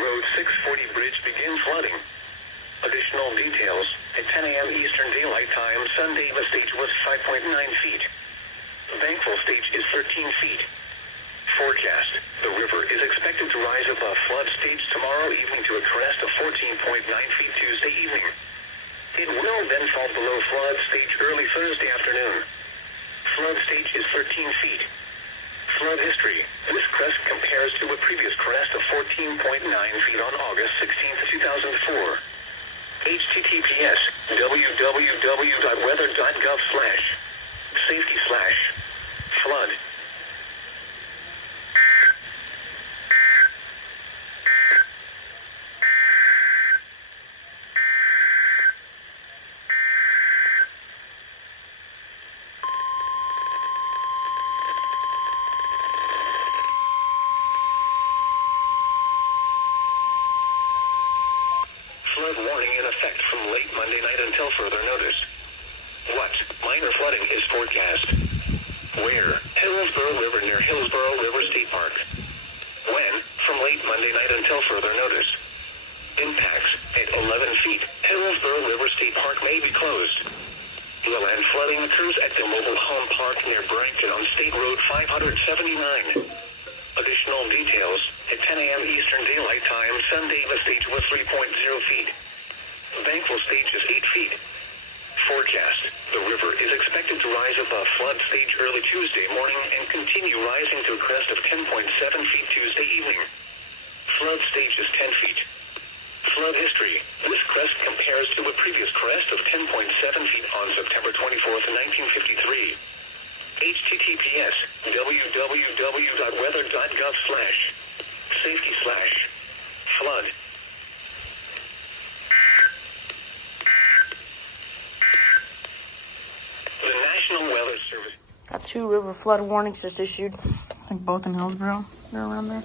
Road 640 bridge begin flooding. Additional details, at 10 a.m. Eastern Daylight Time, Sunday the stage was 5.9 feet. Thankful stage is 13 feet. Forecast, the river is expected to rise above flood stage tomorrow evening to a crest of 14.9 feet Tuesday evening. It will then fall below flood stage early Thursday afternoon. Flood stage is 13 feet. Flood history, this crest compares to a previous crest of 14.9 feet on August 16, 2004. https www.weather.gov/safety/flood. Flood warning in effect from late Monday night until further notice. What minor flooding is forecast? Where? Hillsborough River near Hillsborough River State Park. When? From late Monday night until further notice. Impacts at 11 feet. Hillsborough River State Park may be closed. Lowland flooding occurs at the mobile home park near Brampton on State Road 579. Additional details, at 10 a.m. Eastern Daylight Time, Sunday the stage was 3.0 feet. Thankful stage is 8 feet. Forecast, the river is expected to rise above flood stage early Tuesday morning and continue rising to a crest of 10.7 feet Tuesday evening. Flood stage is 10 feet. Flood history, this crest compares to a previous crest of 10.7 feet on September 24th, 1953. https www.weather.gov/safety/flood. The National Weather Service got 2 river flood warnings just issued. I think both in Hillsborough. They're around there.